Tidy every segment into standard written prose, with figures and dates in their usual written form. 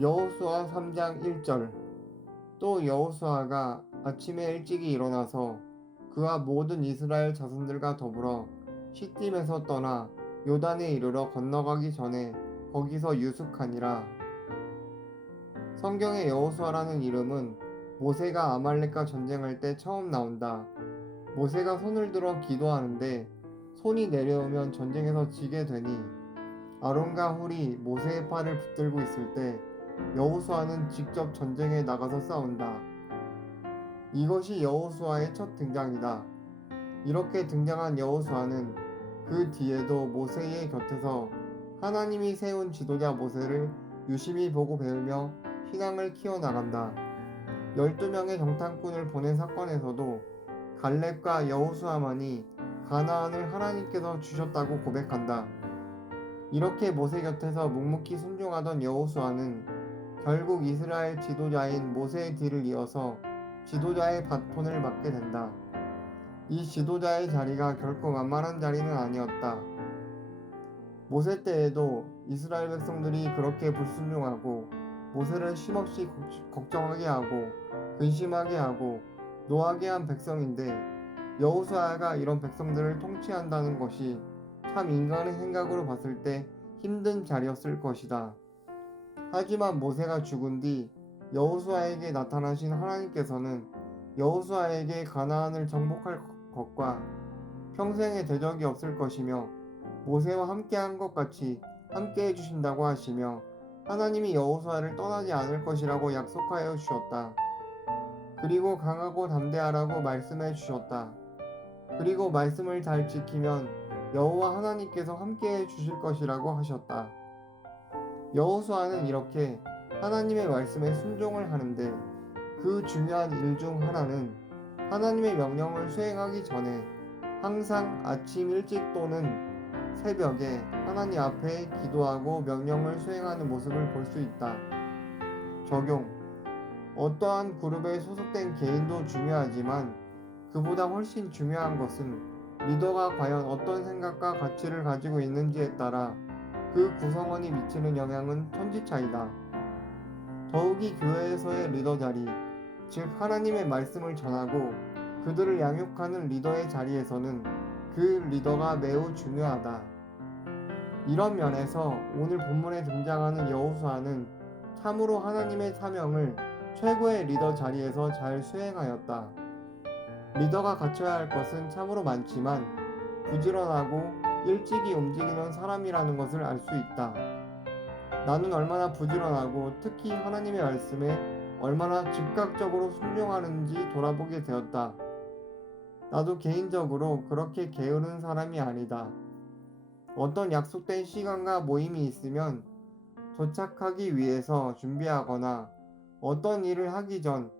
여호수아 3장 1절. 또 여호수아가 아침에 일찍이 일어나서 그와 모든 이스라엘 자손들과 더불어 시딤에서 떠나 요단에 이르러 건너가기 전에 거기서 유숙하니라. 성경의 여호수아라는 이름은 모세가 아말렉과 전쟁할 때 처음 나온다. 모세가 손을 들어 기도하는데 손이 내려오면 전쟁에서 지게 되니 아론과 훌이 모세의 팔을 붙들고 있을 때 여호수아는 직접 전쟁에 나가서 싸운다. 이것이 여호수아의 첫 등장이다. 이렇게 등장한 여호수아는 그 뒤에도 모세의 곁에서 하나님이 세운 지도자 모세를 유심히 보고 배우며 신앙을 키워나간다. 12명의 정탐꾼을 보낸 사건에서도 갈렙과 여호수아만이 가나안을 하나님께서 주셨다고 고백한다. 이렇게 모세 곁에서 묵묵히 순종하던 여호수아는 결국 이스라엘 지도자인 모세의 뒤를 이어서 지도자의 바톤을 맡게 된다. 이 지도자의 자리가 결코 만만한 자리는 아니었다. 모세 때에도 이스라엘 백성들이 그렇게 불순종하고 모세를 쉼없이 걱정하게 하고 근심하게 하고 노하게 한 백성인데 여호수아가 이런 백성들을 통치한다는 것이 참 인간의 생각으로 봤을 때 힘든 자리였을 것이다. 하지만 모세가 죽은 뒤 여호수아에게 나타나신 하나님께서는 여호수아에게 가나안을 정복할 것과 평생의 대적이 없을 것이며 모세와 함께한 것 같이 함께해 주신다고 하시며 하나님이 여호수아를 떠나지 않을 것이라고 약속하여 주셨다. 그리고 강하고 담대하라고 말씀해 주셨다. 그리고 말씀을 잘 지키면 여호와 하나님께서 함께해 주실 것이라고 하셨다. 여호수아는 이렇게 하나님의 말씀에 순종을 하는데 그 중요한 일 중 하나는 하나님의 명령을 수행하기 전에 항상 아침 일찍 또는 새벽에 하나님 앞에 기도하고 명령을 수행하는 모습을 볼 수 있다. 적용. 어떠한 그룹에 소속된 개인도 중요하지만 그보다 훨씬 중요한 것은 리더가 과연 어떤 생각과 가치를 가지고 있는지에 따라 그 구성원이 미치는 영향은 천지차이다. 더욱이 교회에서의 리더 자리, 즉 하나님의 말씀을 전하고 그들을 양육하는 리더의 자리에서는 그 리더가 매우 중요하다. 이런 면에서 오늘 본문에 등장하는 여호수아는 참으로 하나님의 사명을 최고의 리더 자리에서 잘 수행하였다. 리더가 갖춰야 할 것은 참으로 많지만 부지런하고 일찍이 움직이는 사람이라는 것을 알 수 있다. 나는 얼마나 부지런하고 특히 하나님의 말씀에 얼마나 즉각적으로 순종하는지 돌아보게 되었다. 나도 개인적으로 그렇게 게으른 사람이 아니다. 어떤 약속된 시간과 모임이 있으면 도착하기 위해서 준비하거나 어떤 일을 하기 전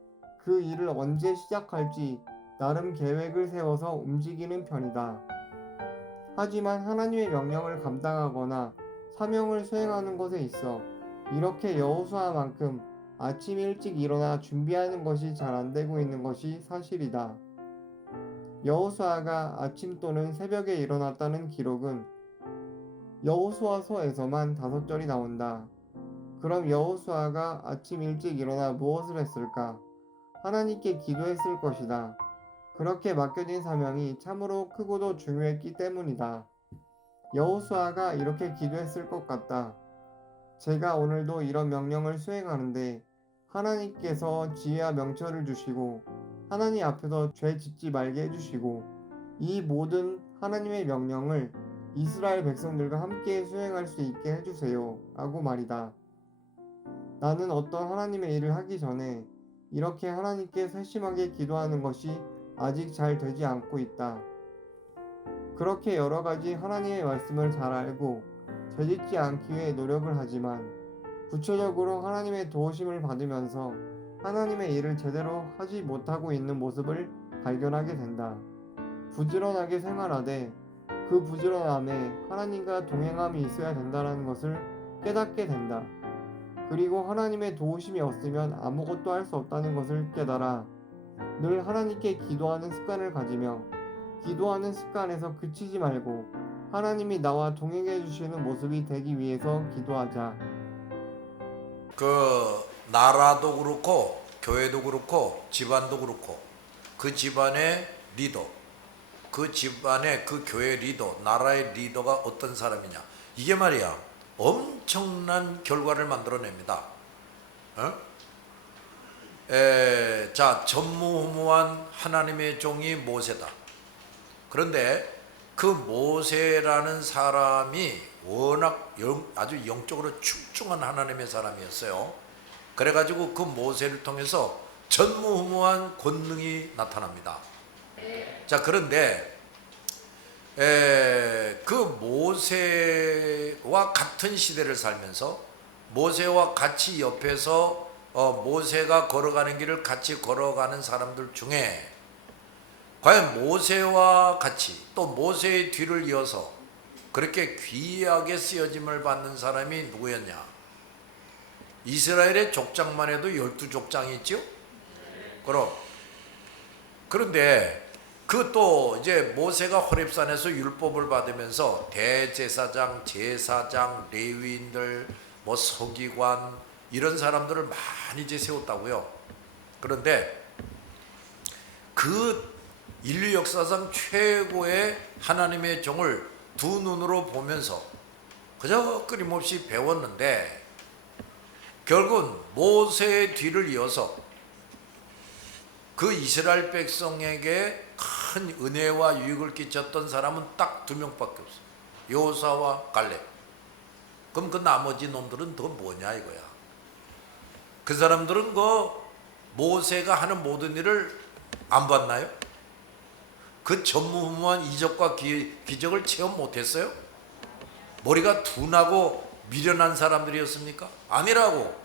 그 일을 언제 시작할지 나름 계획을 세워서 움직이는 편이다. 하지만 하나님의 명령을 감당하거나 사명을 수행하는 것에 있어 이렇게 여호수아만큼 아침 일찍 일어나 준비하는 것이 잘 안되고 있는 것이 사실이다. 여호수아가 아침 또는 새벽에 일어났다는 기록은 여호수아서에서만 5절이 나온다. 그럼 여호수아가 아침 일찍 일어나 무엇을 했을까? 하나님께 기도했을 것이다. 그렇게 맡겨진 사명이 참으로 크고도 중요했기 때문이다. 여호수아가 이렇게 기도했을 것 같다. 제가 오늘도 이런 명령을 수행하는데 하나님께서 지혜와 명철을 주시고 하나님 앞에서 죄 짓지 말게 해주시고 이 모든 하나님의 명령을 이스라엘 백성들과 함께 수행할 수 있게 해주세요. 라고 말이다. 나는 어떤 하나님의 일을 하기 전에 이렇게 하나님께 세심하게 기도하는 것이 아직 잘 되지 않고 있다. 그렇게 여러 가지 하나님의 말씀을 잘 알고 죄짓지 않기 위해 노력을 하지만 구체적으로 하나님의 도우심을 받으면서 하나님의 일을 제대로 하지 못하고 있는 모습을 발견하게 된다. 부지런하게 생활하되 그 부지런함에 하나님과 동행함이 있어야 된다는 것을 깨닫게 된다. 그리고 하나님의 도우심이 없으면 아무것도 할 수 없다는 것을 깨달아 늘 하나님께 기도하는 습관을 가지며 기도하는 습관에서 그치지 말고 하나님이 나와 동행해 주시는 모습이 되기 위해서 기도하자. 그 나라도 그렇고 교회도 그렇고 집안도 그렇고 그 집안의 리더, 그 집안의 그 교회 리더, 나라의 리더가 어떤 사람이냐, 이게 말이야 엄청난 결과를 만들어냅니다. 어? 자, 전무후무한 하나님의 종이 모세다. 그런데 그 모세라는 사람이 워낙 아주 영적으로 출중한 하나님의 사람이었어요. 그래가지고 그 모세를 통해서 전무후무한 권능이 나타납니다. 자, 그런데 그 모세와 같은 시대를 살면서 모세와 같이 옆에서 모세가 걸어가는 길을 같이 걸어가는 사람들 중에 과연 모세와 같이 또 모세의 뒤를 이어서 그렇게 귀하게 쓰여짐을 받는 사람이 누구였냐? 이스라엘의 족장만 해도 12족장이 있죠? 그런데 그 또 이제 모세가 호렙산에서 율법을 받으면서 대제사장, 제사장, 레위인들, 뭐 서기관 이런 사람들을 많이 이제 세웠다고요. 그런데 그 인류 역사상 최고의 하나님의 종을 두 눈으로 보면서 그저 끊임없이 배웠는데 결국은 모세의 뒤를 이어서 그 이스라엘 백성에게 큰 은혜와 유익을 끼쳤던 사람은 딱 2명밖에 없어요. 여호수아와 갈렙. 그럼 그 나머지 놈들은 더 뭐냐 이거야. 그 사람들은 그 모세가 하는 모든 일을 안 봤나요? 그 전무후무한 이적과 기적을 체험 못했어요? 머리가 둔하고 미련한 사람들이었습니까? 아니라고.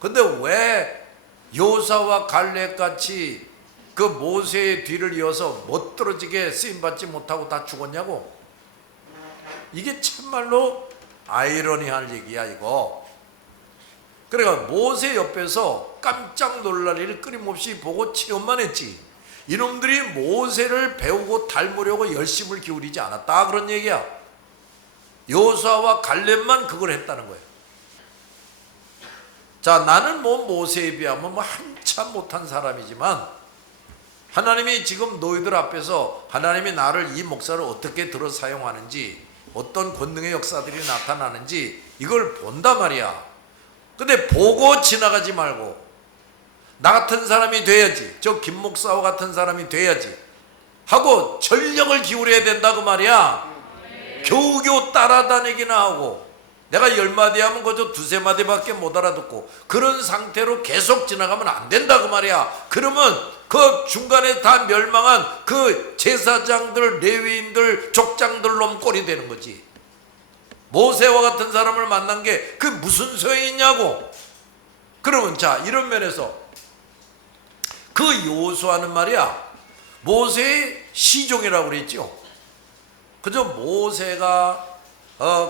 근데 왜 여호수아와 갈렙 같이 그 모세의 뒤를 이어서 멋들어지게 쓰임받지 못하고 다 죽었냐고? 이게 참말로 아이러니한 얘기야 이거. 그러니까 모세 옆에서 깜짝 놀랄 일을 끊임없이 보고 체험만 했지 이놈들이 모세를 배우고 닮으려고 열심을 기울이지 않았다 그런 얘기야. 여호수아와 갈렙만 그걸 했다는 거예요. 자, 나는 뭐 모세에 비하면 뭐 한참 못한 사람이지만 하나님이 지금 너희들 앞에서 하나님이 나를 이 목사를 어떻게 들어 사용하는지 어떤 권능의 역사들이 나타나는지 이걸 본단 말이야. 근데 보고 지나가지 말고 나 같은 사람이 돼야지, 저 김 목사와 같은 사람이 돼야지 하고 전력을 기울여야 된다 그 말이야. 겨우겨우 따라다니기나 하고 내가 10마디 하면 그저 2~3마디밖에 못 알아듣고 그런 상태로 계속 지나가면 안 된다 그 말이야. 그러면 그 중간에 다 멸망한 그 제사장들, 레위인들, 족장들 놈 꼴이 되는 거지. 모세와 같은 사람을 만난 게 그 무슨 소용이 있냐고. 그러면 자, 이런 면에서 그 여호수아는 말이야 모세의 시종이라고 그랬죠. 그저 모세가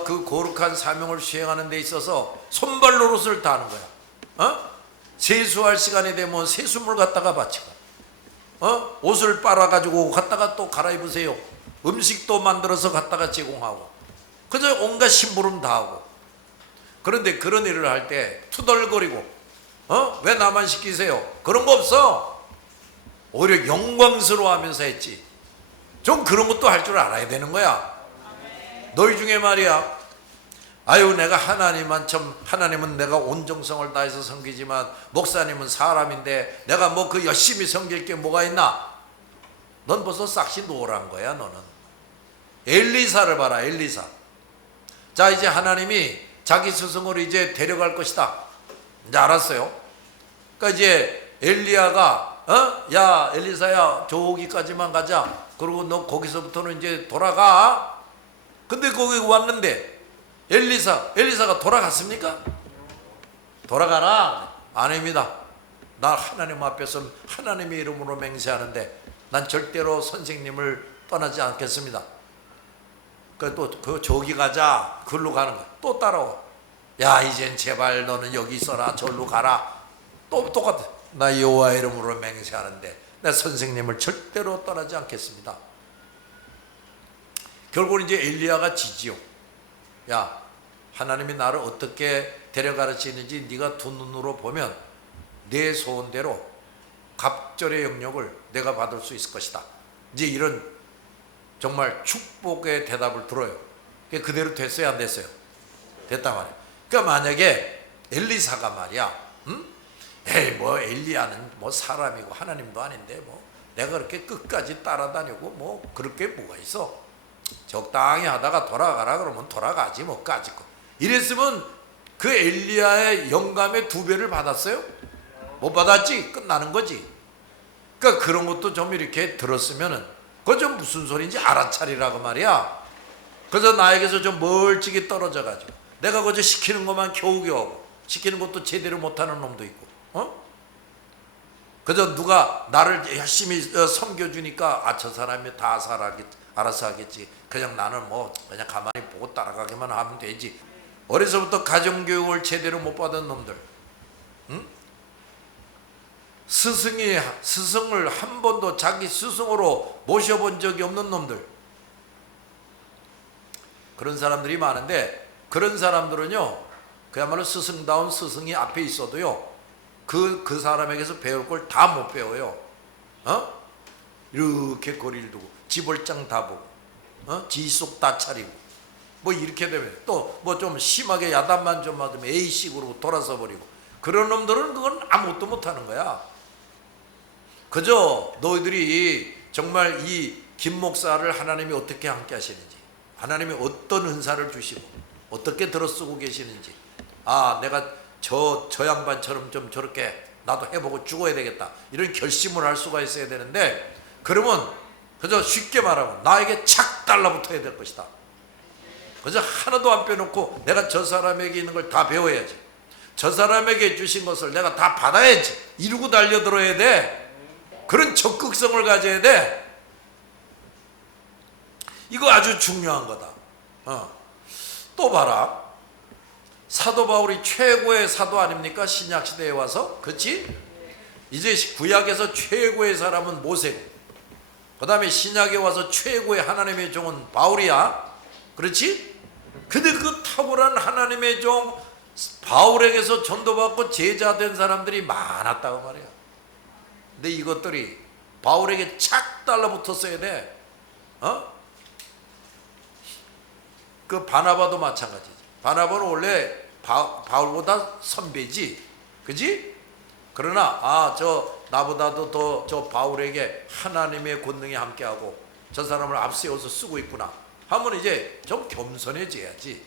그 거룩한 사명을 수행하는 데 있어서 손발 노릇을 다 하는 거야. 세수할 시간이 되면 세수물 갖다가 바치고 옷을 빨아가지고 갖다가 또 갈아입으세요. 음식도 만들어서 갖다가 제공하고 그저 온갖 심부름 다 하고. 그런데 그런 일을 할 때 투덜거리고 왜 나만 시키세요? 그런 거 없어. 오히려 영광스러워하면서 했지. 좀 그런 것도 할 줄 알아야 되는 거야. 너희 중에 말이야, 아유 내가 하나님은 내가 온정성을 다해서 섬기지만 목사님은 사람인데 내가 뭐 그 열심히 섬길 게 뭐가 있나? 넌 벌써 싹시 노란 거야. 너는 엘리사를 봐라. 엘리사. 자, 이제 하나님이 자기 스승을 이제 데려갈 것이다 이제 알았어요. 그러니까 이제 엘리야가 야 엘리사야 저기까지만 가자. 그리고 너 거기서부터는 이제 돌아가. 근데 거기 왔는데 엘리사가 돌아갔습니까? 돌아가라? 아닙니다. 나 하나님 앞에서 하나님의 이름으로 맹세하는데 난 절대로 선생님을 떠나지 않겠습니다. 그 저기 가자. 그걸로 가는 거야. 또 따라와. 야 이젠 제발 너는 여기 있어라. 절로 가라. 또 똑같아. 나 여호와 이름으로 맹세하는데 내 선생님을 절대로 떠나지 않겠습니다. 결국은 이제 엘리야가 지지요. 야 하나님이 나를 어떻게 데려가시는지 네가 두 눈으로 보면 내 소원대로 갑절의 영역을 내가 받을 수 있을 것이다. 이제 이런 정말 축복의 대답을 들어요. 그게 그대로 됐어요, 안 됐어요? 됐단 말이야. 그러니까 만약에 엘리사가 말이야, 에이 뭐 엘리야는 뭐 사람이고 하나님도 아닌데 뭐 내가 그렇게 끝까지 따라다니고 뭐 그럴 게 뭐가 있어? 적당히 하다가 돌아가라 그러면 돌아가지 뭐까지 거. 이랬으면 그 엘리야의 영감의 2배를 받았어요? 못 받았지? 끝나는 거지. 그러니까 그런 것도 좀 이렇게 들었으면은 그거 좀 무슨 소리인지 알아차리라고 말이야. 그래서 나에게서 좀 멀찍이 떨어져 가지고 내가 그저 시키는 것만 겨우겨우 시키는 것도 제대로 못하는 놈도 있고, 그저 누가 나를 열심히 섬겨주니까 저 사람이 다 알아서 하겠지. 그냥 나는 뭐 그냥 가만히 보고 따라가기만 하면 되지. 어려서부터 가정교육을 제대로 못 받은 놈들, 스승을 한 번도 자기 스승으로 모셔본 적이 없는 놈들, 그런 사람들이 많은데, 그런 사람들은요 그야말로 스승다운 스승이 앞에 있어도요 그 사람에게서 배울 걸 다 못 배워요. 이렇게 거리를 두고 지벌장 다 보고 지속 다 차리고 뭐 이렇게 되면 또 뭐 좀 심하게 야단만 좀 맞으면 A식으로 돌아서 버리고, 그런 놈들은 그건 아무것도 못하는 거야. 그저 너희들이 정말 이 김 목사를 하나님이 어떻게 함께 하시는지, 하나님이 어떤 은사를 주시고 어떻게 들어쓰고 계시는지, 내가 저 양반처럼 좀 저렇게 나도 해보고 죽어야 되겠다 이런 결심을 할 수가 있어야 되는데, 그러면 그저 쉽게 말하면 나에게 착 달라붙어야 될 것이다. 그저 하나도 안 빼놓고 내가 저 사람에게 있는 걸 다 배워야지, 저 사람에게 주신 것을 내가 다 받아야지, 이러고 달려들어야 돼. 그런 적극성을 가져야 돼. 이거 아주 중요한 거다. 또 봐라, 사도 바울이 최고의 사도 아닙니까? 신약시대에 와서. 그렇지? 이제 구약에서 최고의 사람은 모세고, 그 다음에 신약에 와서 최고의 하나님의 종은 바울이야. 그렇지? 근데 그 탁월한 하나님의 종 바울에게서 전도받고 제자된 사람들이 많았다고 말이야. 근데 이것들이 바울에게 착 달라붙었어야 돼. 그 바나바도 마찬가지지. 바나바는 원래 바울보다 선배지, 그지? 그러나 나보다도 더 저 바울에게 하나님의 권능이 함께하고 저 사람을 앞세워서 쓰고 있구나 하면 이제 좀 겸손해져야지.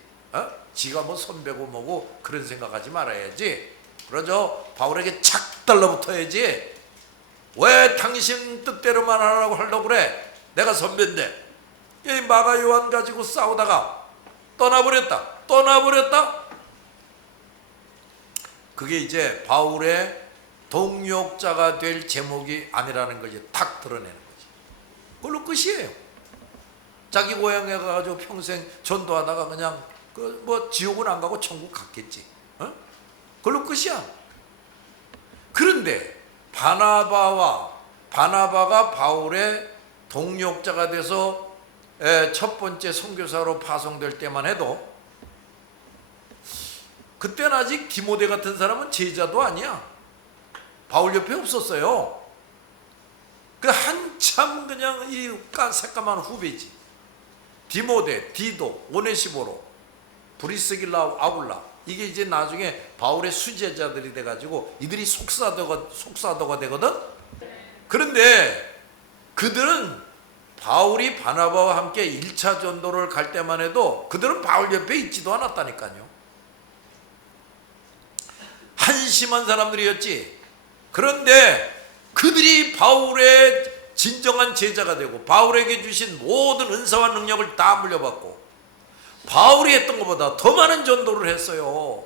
지가 뭐 선배고 뭐고 그런 생각하지 말아야지. 그러죠. 바울에게 착 달라붙어야지. 왜 당신 뜻대로만 하려고 그래? 내가 선배인데. 이 마가 요한 가지고 싸우다가 떠나버렸다. 그게 이제 바울의 동역자가 될 제목이 아니라는 걸 이제 탁 드러내는 거지. 그걸로 끝이에요. 자기 고향에 가가지고 평생 전도하다가 그냥 뭐 지옥은 안 가고 천국 갔겠지. 그걸로 끝이야. 그런데 바나바가 바울의 동역자가 돼서 첫 번째 선교사로 파송될 때만 해도, 그때는 아직 디모데 같은 사람은 제자도 아니야. 바울 옆에 없었어요. 그 한참 그냥 이 새까만 후배지. 디모데, 디도, 오네시보로, 브리스길라, 아굴라, 이게 이제 나중에 바울의 수제자들이 돼가지고 이들이 속사도가 되거든. 그런데 그들은 바울이 바나바와 함께 1차 전도를 갈 때만 해도 그들은 바울 옆에 있지도 않았다니까요. 한심한 사람들이었지. 그런데 그들이 바울의 진정한 제자가 되고 바울에게 주신 모든 은사와 능력을 다 물려받고 바울이 했던 것보다 더 많은 전도를 했어요.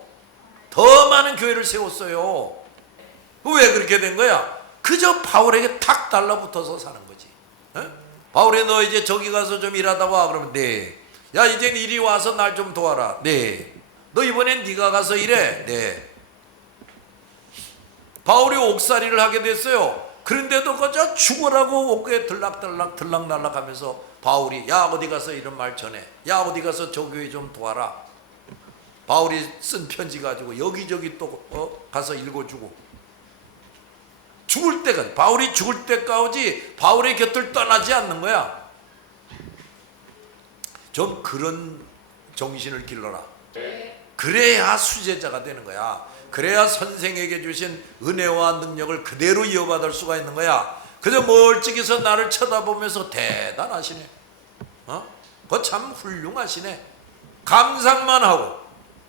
더 많은 교회를 세웠어요. 왜 그렇게 된 거야? 그저 바울에게 탁 달라붙어서 사는 거지. 바울이 너 이제 저기 가서 좀 일하다 와. 그러면 네. 야 이제 이리 와서 날 좀 도와라. 네. 너 이번엔 네가 가서 일해. 네. 바울이 옥살이를 하게 됐어요. 그런데도 그저 죽으라고 옥에 들락날락 하면서 바울이 야 어디 가서 이런 말 전해. 야 어디 가서 저 교회 좀 도와라. 바울이 쓴 편지 가지고 여기저기 또 가서 읽어주고, 죽을 때까지, 바울이 죽을 때까지 바울의 곁을 떠나지 않는 거야. 좀 그런 정신을 길러라. 그래야 수제자가 되는 거야. 그래야 선생에게 주신 은혜와 능력을 그대로 이어받을 수가 있는 거야. 그저 멀찍이서 나를 쳐다보면서 대단하시네, 그거 참 훌륭하시네, 감상만 하고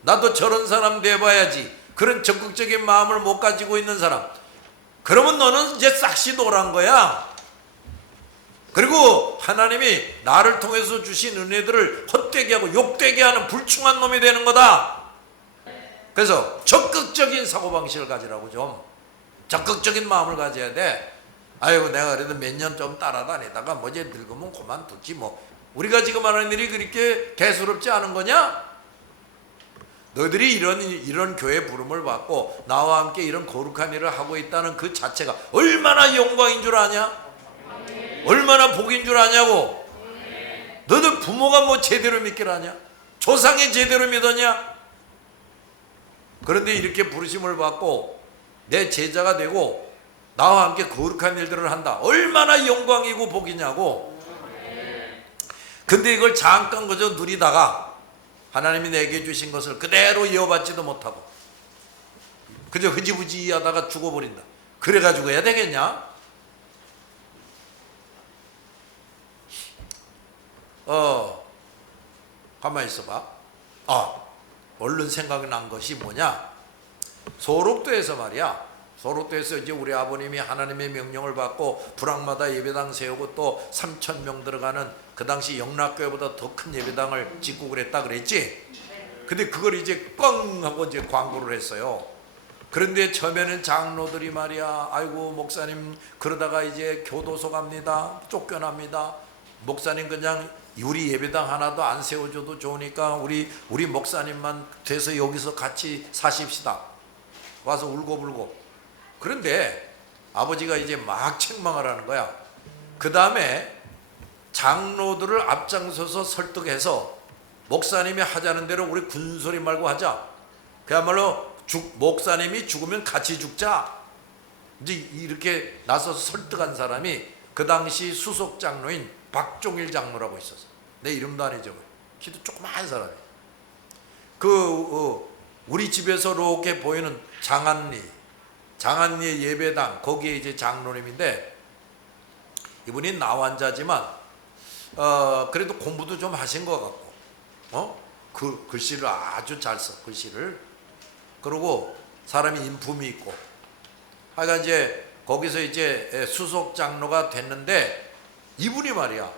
나도 저런 사람 돼봐야지, 그런 적극적인 마음을 못 가지고 있는 사람, 그러면 너는 이제 싹시 노란 거야. 그리고 하나님이 나를 통해서 주신 은혜들을 헛되게 하고 욕되게 하는 불충한 놈이 되는 거다. 그래서 적극적인 사고방식을 가지라고. 좀 적극적인 마음을 가져야 돼. 아이고 내가 그래도 몇 년 좀 따라다니다가 뭐 이제 늙으면 그만두지 뭐. 우리가 지금 하는 일이 그렇게 대수롭지 않은 거냐? 너희들이 이런 교회 부름을 받고 나와 함께 이런 거룩한 일을 하고 있다는 그 자체가 얼마나 영광인 줄 아냐? 얼마나 복인 줄 아냐고. 너들 부모가 뭐 제대로 믿길 하냐? 조상이 제대로 믿었냐? 그런데 이렇게 부르심을 받고 내 제자가 되고 나와 함께 거룩한 일들을 한다. 얼마나 영광이고 복이냐고. 근데 이걸 잠깐 그저 누리다가 하나님이 내게 주신 것을 그대로 이어받지도 못하고 그저 흐지부지 하다가 죽어버린다. 그래가지고 해야 되겠냐? 가만히 있어봐. 얼른 생각이 난 것이 뭐냐? 소록도에서 말이야. 소록도에서 이제 우리 아버님이 하나님의 명령을 받고 불황마다 예배당 세우고 또 3,000명 들어가는 그 당시 영락교회보다 더 큰 예배당을 짓고 그랬다 그랬지? 근데 그걸 이제 꽝 하고 이제 광고를 했어요. 그런데 처음에는 장로들이 말이야, 아이고 목사님 그러다가 이제 교도소 갑니다, 쫓겨납니다, 목사님 그냥 우리 예배당 하나도 안 세워줘도 좋으니까 우리 목사님만 돼서 여기서 같이 사십시다. 와서 울고불고. 그런데 아버지가 이제 막 책망을 하는 거야. 그 다음에 장로들을 앞장서서 설득해서 목사님이 하자는 대로 우리 군소리 말고 하자. 그야말로 목사님이 죽으면 같이 죽자. 이제 이렇게 나서서 설득한 사람이 그 당시 수석 장로인 박종일 장로라고 있었어. 내 이름도 안 잊어버려. 키도 조그마한 사람이. 우리 집에서 이렇게 보이는 장안리 예배당 거기에 이제 장로님인데, 이분이 나환자지만 그래도 공부도 좀 하신 것 같고, 그 글씨를 아주 잘 써, 글씨를. 그리고 사람이 인품이 있고. 하여간 이제 거기서 이제 수석 장로가 됐는데, 이분이 말이야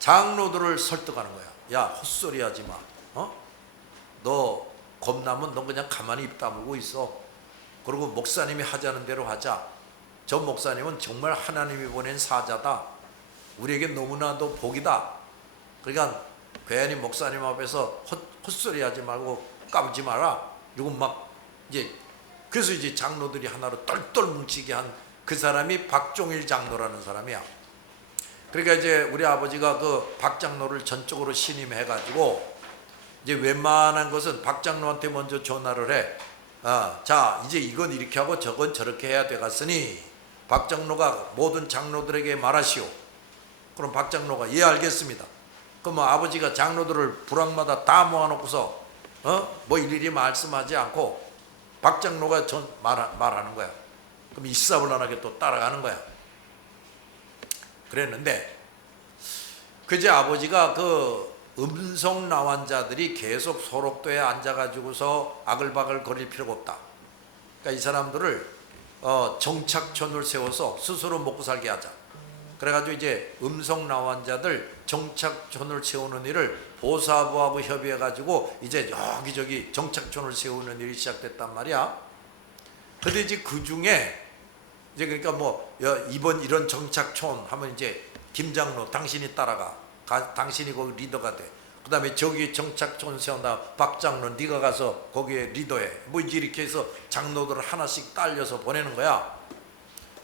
장로들을 설득하는 거야. 야, 헛소리 하지 마. 너 겁나면 너 그냥 가만히 입 다물고 있어. 그리고 목사님이 하자는 대로 하자. 저 목사님은 정말 하나님이 보낸 사자다. 우리에게 너무나도 복이다. 그러니까 괜히 목사님 앞에서 헛소리 하지 말고 까불지 마라. 이거 막 이제, 그래서 이제 장로들이 하나로 똘똘 뭉치게 한 그 사람이 박종일 장로라는 사람이야. 그러니까 이제 우리 아버지가 그 박 장로를 전적으로 신임해가지고 이제 웬만한 것은 박 장로한테 먼저 전화를 해. 자, 이제 이건 이렇게 하고 저건 저렇게 해야 되겠으니 박 장로가 모든 장로들에게 말하시오. 그럼 박 장로가 예 알겠습니다. 그럼 아버지가 장로들을 불황마다 다 모아놓고서 뭐 일일이 말씀하지 않고 박 장로가 말하는 거야. 그럼 일사불란하게 또 따라가는 거야. 그랬는데 그제 아버지가 그 음성 나환자들이 계속 소록도에 앉아가지고서 아글바글 거릴 필요가 없다. 그러니까 이 사람들을 정착촌을 세워서 스스로 먹고 살게 하자. 그래가지고 이제 음성 나환자들 정착촌을 세우는 일을 보사부하고 협의해가지고 이제 여기저기 정착촌을 세우는 일이 시작됐단 말이야. 근데 이제 그 중에 이제 그러니까 뭐 이번 이런 정착촌 하면 이제 김장로 당신이 따라가. 당신이 거기 리더가 돼. 그 다음에 저기 정착촌 세운다. 박장로 네가 가서 거기에 리더해. 뭐 이렇게 해서 장로들을 하나씩 딸려서 보내는 거야.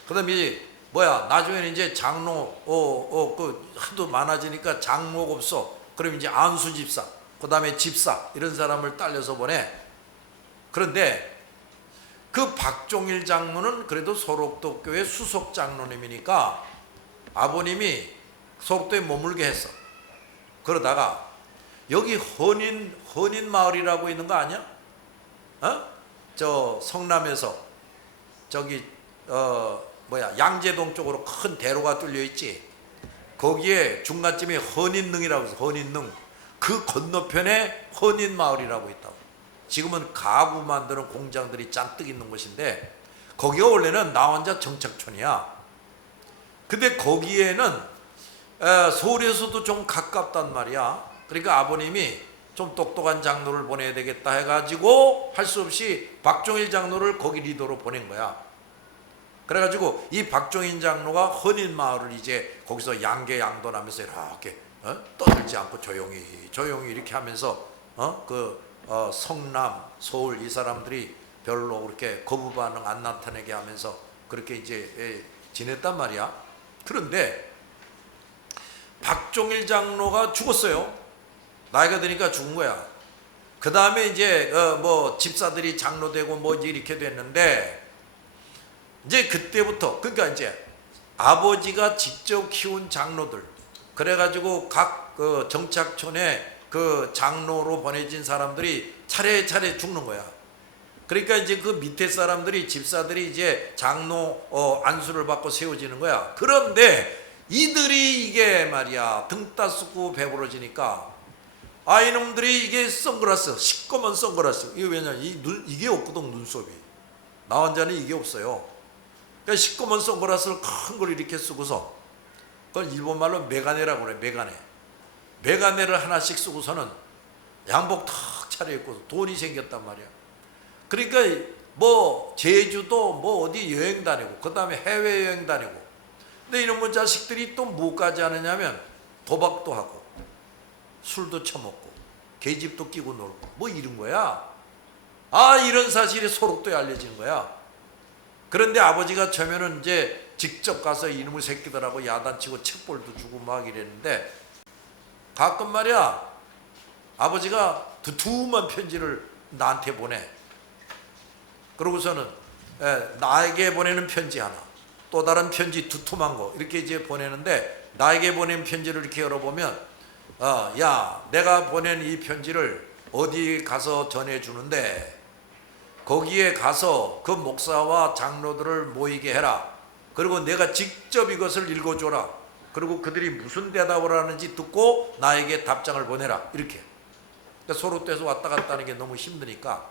그 다음에 이제 나중에는 이제 장로 그 하도 많아지니까 장로가 없어. 그럼 이제 안수 집사. 그 다음에 집사 이런 사람을 딸려서 보내. 그런데 그 박종일 장로는 그래도 소록도 교회 수석 장로님이니까 아버님이 소록도에 머물게 했어. 그러다가 여기 헌인 마을이라고 있는 거 아니야? 저 성남에서 저기 양재동 쪽으로 큰 대로가 뚫려 있지. 거기에 중간쯤에 헌인능이라고 해서 헌인능 그 건너편에 헌인 마을이라고 있다고. 지금은 가구 만드는 공장들이 잔뜩 있는 곳인데 거기가 원래는 나 혼자 정착촌이야. 근데 거기에는 서울에서도 좀 가깝단 말이야. 그러니까 아버님이 좀 똑똑한 장로를 보내야 되겠다 해가지고 할 수 없이 박종일 장로를 거기 리더로 보낸 거야. 그래가지고 이 박종인 장로가 헌인 마을을 이제 거기서 양계양돈하면서 이렇게 떠들지 않고 조용히 이렇게 하면서 성남, 서울 이 사람들이 별로 그렇게 거부 반응 안 나타내게 하면서 그렇게 이제 지냈단 말이야. 그런데 박종일 장로가 죽었어요. 나이가 드니까 죽은 거야. 그 다음에 이제 집사들이 장로 되고 뭐지 이렇게 됐는데 이제 그때부터 그러니까 이제 아버지가 직접 키운 장로들 그래가지고 각 정착촌에 그 장로로 보내진 사람들이 차례차례 죽는 거야. 그러니까 이제 그 밑에 사람들이 집사들이 이제 장로 안수를 받고 세워지는 거야. 그런데 이들이 이게 말이야 등 따쓰고 배부러지니까 이놈들이 이게 선글라스 시꺼먼 선글라스 이게 왜냐 이게 없거든. 눈썹이 나 혼자는 이게 없어요. 그러니까 시꺼먼 선글라스를 큰 걸 이렇게 쓰고서 그걸 일본말로 메가네라고 그래. 메가네를 하나씩 쓰고서는 양복 탁 차려입고 돈이 생겼단 말이야. 그러니까 뭐 제주도 뭐 어디 여행 다니고 그 다음에 해외여행 다니고. 근데 이놈의 자식들이 또 뭐까지 하느냐면 도박도 하고 술도 처먹고 계집도 끼고 놀고 뭐 이런 거야. 이런 사실이 소록도에 알려지는 거야. 그런데 아버지가 처음에는 이제 직접 가서 이놈의 새끼들하고 야단치고 책벌도 주고 막 이랬는데 가끔 말이야 아버지가 두툼한 편지를 나한테 보내. 그러고서는 나에게 보내는 편지 하나 또 다른 편지 두툼한 거 이렇게 이제 보내는데 나에게 보낸 편지를 이렇게 열어보면 야 내가 보낸 이 편지를 어디 가서 전해주는데 거기에 가서 그 목사와 장로들을 모이게 해라. 그리고 내가 직접 이것을 읽어줘라. 그리고 그들이 무슨 대답을 하는지 듣고 나에게 답장을 보내라. 이렇게. 그러니까 소록도에서 왔다 갔다 하는 게 너무 힘드니까.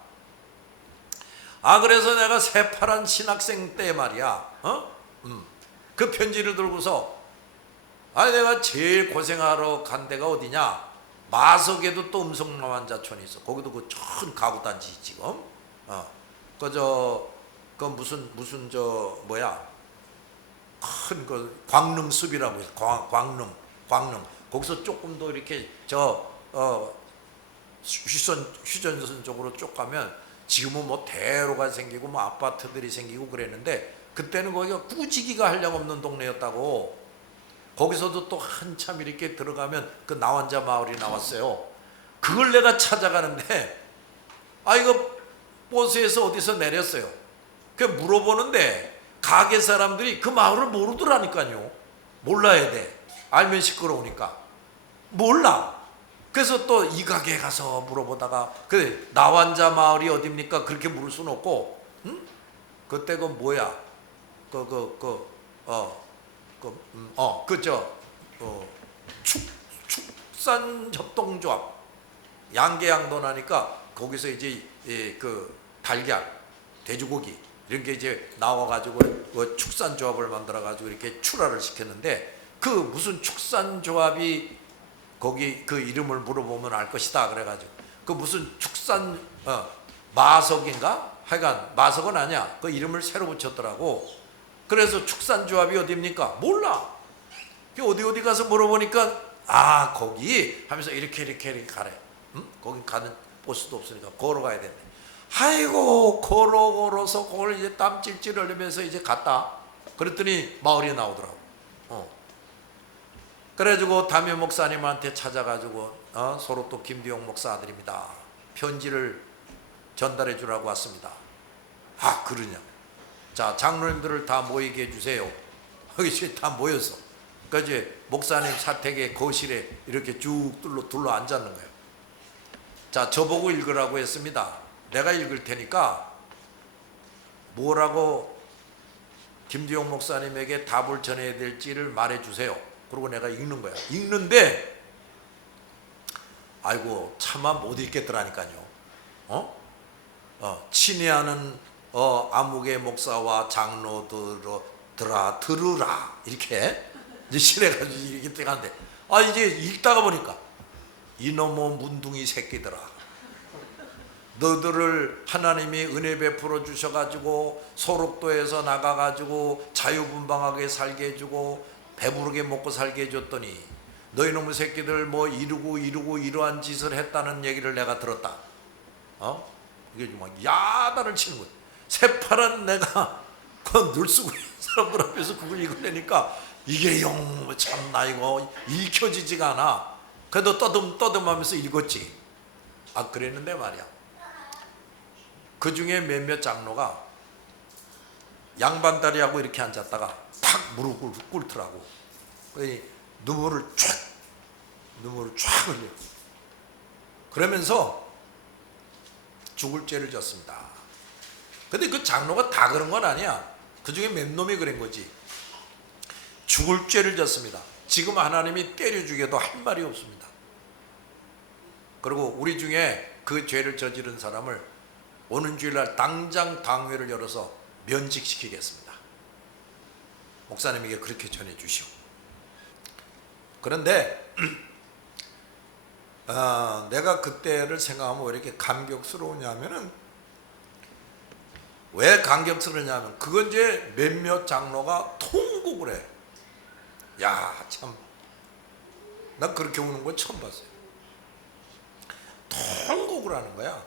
그래서 내가 새파란 신학생 때 말이야. 그 편지를 들고서 내가 제일 고생하러 간 데가 어디냐. 마석에도 또 음성남한자촌이 있어. 거기도 그 큰 가구단지 지금. 무슨 큰 그 광릉숲이라고 해서 광릉 거기서 조금 더 이렇게 휴전선 쪽으로 쭉 가면 지금은 뭐 대로가 생기고 뭐 아파트들이 생기고 그랬는데 그때는 거기가 꾸지기가 한량 없는 동네였다고. 거기서도 또 한참 이렇게 들어가면 그 나환자 마을이 나왔어요. 그걸 내가 찾아가는데 이거 버스에서 어디서 내렸어요. 그 물어보는데 가게 사람들이 그 마을을 모르더라니까요. 몰라야 돼. 알면 시끄러우니까. 몰라. 그래서 또 이 가게에 가서 물어보다가 나환자 마을이 어딥니까? 그렇게 물을 수는 없고 그때 그 뭐야 축산협동조합 양계양돈 하니까 거기서 이제 그 달걀 돼지고기 이런 게 이제 나와가지고 그 축산조합을 만들어가지고 이렇게 출하를 시켰는데 그 무슨 축산조합이 거기 그 이름을 물어보면 알 것이다 그래가지고 그 무슨 축산 마석인가 하여간 마석은 아니야. 그 이름을 새로 붙였더라고. 그래서 축산조합이 어디입니까? 몰라. 어디 가서 물어보니까 거기 하면서 이렇게 가래. 거기 가는 버스도 없으니까 걸어가야 된대. 아이고 걸어서 그걸 이제 땀 찔찔 흘리면서 이제 갔다. 그랬더니 마을이 나오더라고. 그래가지고 담임 목사님한테 찾아가지고 서로 또 김두영 목사 아들입니다. 편지를 전달해 주라고 왔습니다. 아 그러냐. 자 장로님들을 다 모이게 해주세요. 거기 다 모여서 그 이제 목사님 사택의 거실에 이렇게 쭉 둘러 앉았는 거예요. 자 저보고 읽으라고 했습니다. 내가 읽을 테니까 뭐라고 김두영 목사님에게 답을 전해야 될지를 말해 주세요. 그리고 내가 읽는 거야. 읽는데 아이고 차마 못 읽겠더라니까요. 친애하는 암흑의 목사와 장로들아 들으라 이렇게 이제 실해가지고 이렇게 들어간데 이제 읽다가 보니까 이놈의 문둥이 새끼들아 너들을 하나님이 은혜 베풀어 주셔가지고 소록도에서 나가가지고 자유분방하게 살게 해주고 배부르게 먹고 살게 해줬더니 너희 놈의 새끼들 뭐 이러고 이러한 짓을 했다는 얘기를 내가 들었다. 이게 막 야단을 치는 거야. 새파란 내가 그 늘쓰고 있는 사람들 앞에서 그걸 읽으려니까 이게 영 참나 이거 읽혀지지가 않아. 그래도 떠듬하면서 읽었지. 그랬는데 말이야. 그 중에 몇몇 장로가 양반다리하고 이렇게 앉았다가 탁 무릎을 꿇더라고. 그러니 눈물을 쫙 흘려. 그러면서 죽을 죄를 졌습니다. 근데 그 장로가 다 그런 건 아니야. 그 중에 몇 놈이 그런 거지. 죽을 죄를 졌습니다. 지금 하나님이 때려 죽여도 한 말이 없습니다. 그리고 우리 중에 그 죄를 저지른 사람을 오는 주일날 당장 당회를 열어서 면직시키겠습니다. 목사님에게 그렇게 전해 주시오. 그런데 내가 그때를 생각하면 왜 이렇게 감격스러우냐면은 왜 감격스러우냐면 그건 이제 몇몇 장로가 통곡을 해. 야 참 난 그렇게 우는 거 처음 봤어요. 통곡을 하는 거야.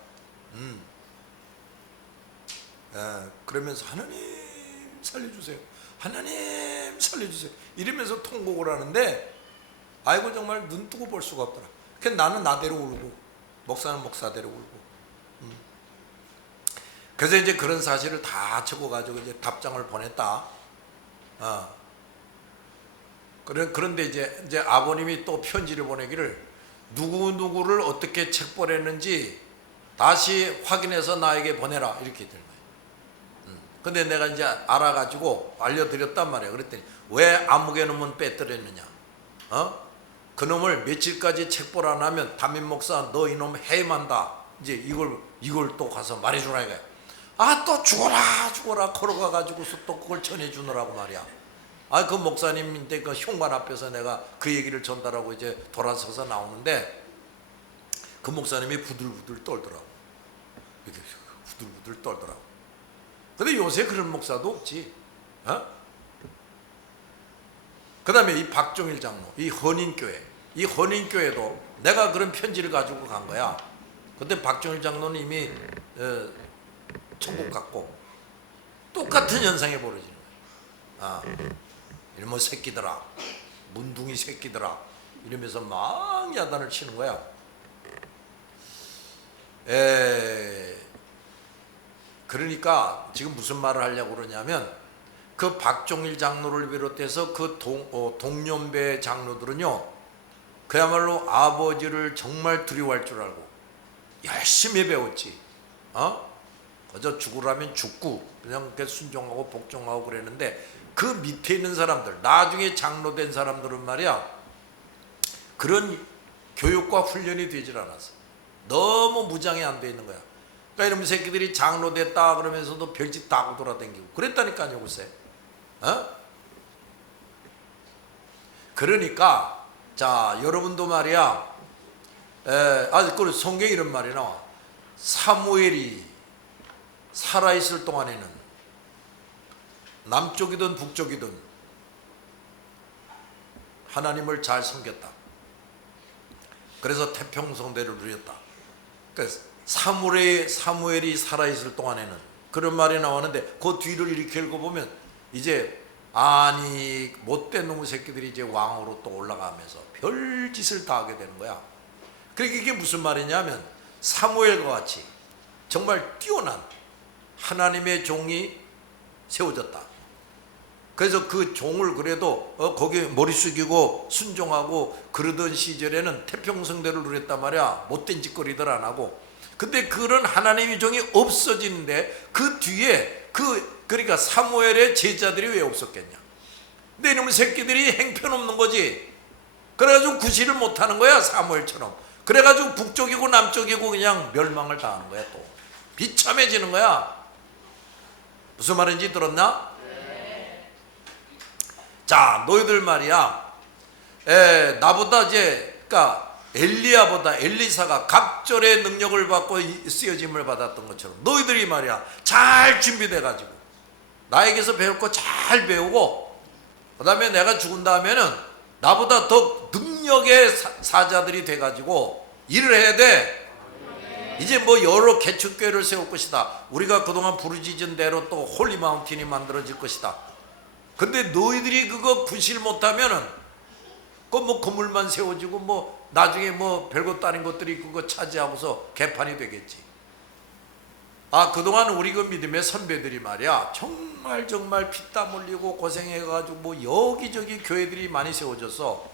그러면서 하나님 살려주세요. 하나님 살려주세요. 이러면서 통곡을 하는데 아이고 정말 눈 뜨고 볼 수가 없더라. 그래서 나는 나대로 울고 목사는 목사대로 울고. 그래서 이제 그런 사실을 다 적어가지고 이제 답장을 보냈다. 그런데 이제 아버님이 또 편지를 보내기를 누구를 어떻게 책벌했는지 다시 확인해서 나에게 보내라 이렇게 된 거예요. 근데 내가 이제 알아가지고 알려드렸단 말이에요. 그랬더니 왜 암흑의 놈은 빼뜨렸느냐? 그놈을 며칠까지 책벌 안 하면 담임 목사 너 이놈 해임한다. 이제 이걸 또 가서 말해주라 이거야. 또 죽어라 걸어가가지고서 또 그걸 전해주느라고 말이야. 그 목사님인데 그 현관 앞에서 내가 그 얘기를 전달하고 이제 돌아서서 나오는데 그 목사님이 부들부들 떨더라고. 이렇게 부들부들 떨더라고. 근데 요새 그런 목사도 없지. 그 다음에 이 박종일 장로, 이 헌인교회도 내가 그런 편지를 가지고 간 거야. 그때 박종일 장로는 이미 천국 갔고 똑같은 현상이 벌어지는 거야. 이놈의 새끼들아, 문둥이 새끼들아 이러면서 막 야단을 치는 거야. 그러니까 지금 무슨 말을 하려고 그러냐면 그 박종일 장로를 비롯해서 그 동년배 장로들은요 그야말로 아버지를 정말 두려워할 줄 알고 열심히 배웠지. 그저 죽으라면 죽고 그냥 순종하고 복종하고 그랬는데 그 밑에 있는 사람들 나중에 장로된 사람들은 말이야 그런 교육과 훈련이 되질 않았어. 너무 무장이 안 돼 있는 거야. 그러니까 이런 새끼들이 장로 됐다 그러면서도 별짓 다 하고 돌아다니고 그랬다니까요. 글쎄. 그러니까 자 여러분도 말이야 그 성경에 이런 말이 나와. 사무엘이 살아있을 동안에는 남쪽이든 북쪽이든 하나님을 잘 섬겼다. 그래서 태평성대를 누렸다. 그래서 사무엘이 살아있을 동안에는 그런 말이 나오는데 그 뒤를 이렇게 읽어보면 이제 아니 못된 놈의 새끼들이 이제 왕으로 또 올라가면서 별짓을 다 하게 되는 거야. 그러니까 이게 무슨 말이냐면 사무엘과 같이 정말 뛰어난 하나님의 종이 세워졌다. 그래서 그 종을 그래도 거기 머리 숙이고 순종하고 그러던 시절에는 태평성대를 누렸단 말이야. 못된 짓거리들 안 하고. 근데 그런 하나님의 종이 없어지는데 그 뒤에 그러니까 사무엘의 제자들이 왜 없었겠냐. 근데 이놈의 새끼들이 행편없는 거지. 그래가지고 구실을 못하는 거야, 사무엘처럼. 그래가지고 북쪽이고 남쪽이고 그냥 멸망을 당하는 거야. 또 비참해지는 거야. 무슨 말인지 들었나? 자, 너희들 말이야. 나보다 이제 그러니까 엘리야보다 엘리사가 갑절의 능력을 받고 쓰여짐을 받았던 것처럼 너희들이 말이야 잘 준비돼 가지고 나에게서 배울 거 잘 배우고 그 다음에 내가 죽은 다음에는 나보다 더 능력의 사자들이 돼 가지고 일을 해야 돼. 이제 뭐 여러 개척교회를 세울 것이다. 우리가 그동안 부르짖은 대로 또 홀리 마운틴이 만들어질 것이다. 근데 너희들이 그거 구실 못하면은 그 뭐 건물만 세워지고 뭐 나중에 뭐 별것도 아닌 것들이 그거 차지하고서 개판이 되겠지. 아, 그동안 우리 그 믿음의 선배들이 말이야 정말 피땀 흘리고 고생해가지고 뭐 여기저기 교회들이 많이 세워졌어.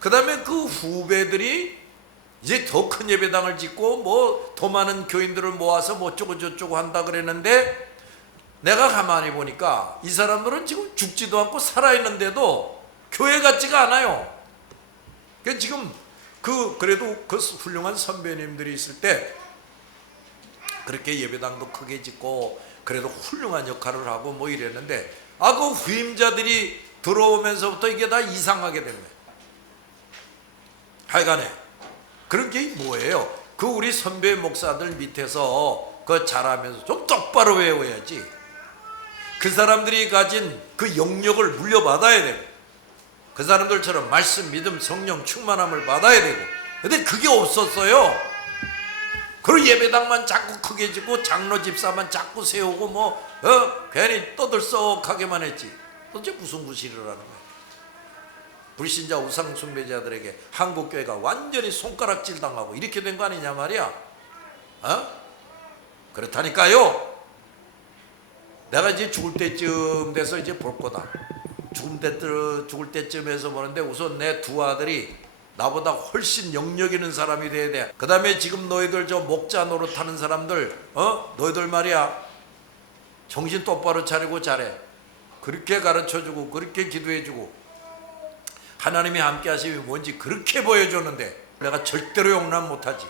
그 다음에 그 후배들이 이제 더 큰 예배당을 짓고 뭐 더 많은 교인들을 모아서 뭐 어쩌고 저쩌고 한다 그랬는데 내가 가만히 보니까 이 사람들은 지금 죽지도 않고 살아있는데도 교회 같지가 않아요. 그러니까 지금 그래도 그 훌륭한 선배님들이 있을 때 그렇게 예배당도 크게 짓고 그래도 훌륭한 역할을 하고 뭐 이랬는데 그 후임자들이 들어오면서부터 이게 다 이상하게 되는 거예요. 하여간에 그런 게 뭐예요? 그 우리 선배 목사들 밑에서 그 잘하면서 좀 똑바로 외워야지. 그 사람들이 가진 그 영역을 물려받아야 되고 그 사람들처럼 말씀, 믿음, 성령 충만함을 받아야 되고 근데 그게 없었어요. 그리고 예배당만 자꾸 크게 짓고 장로 집사만 자꾸 세우고 뭐 괜히 떠들썩하게만 했지. 도대체 무슨 구실을 하는 거야. 불신자 우상 숭배자들에게 한국교회가 완전히 손가락질 당하고 이렇게 된 거 아니냐 말이야. 그렇다니까요. 내가 이제 죽을 때쯤 돼서 이제 볼 거다. 죽을 때쯤에서 보는데 우선 내 두 아들이 나보다 훨씬 영역 있는 사람이 돼야 돼. 그 다음에 지금 너희들 저 목자 노릇하는 사람들 너희들 말이야 정신 똑바로 차리고 잘해. 그렇게 가르쳐주고 그렇게 기도해주고 하나님이 함께 하심이 뭔지 그렇게 보여줬는데 내가 절대로 용납 못하지.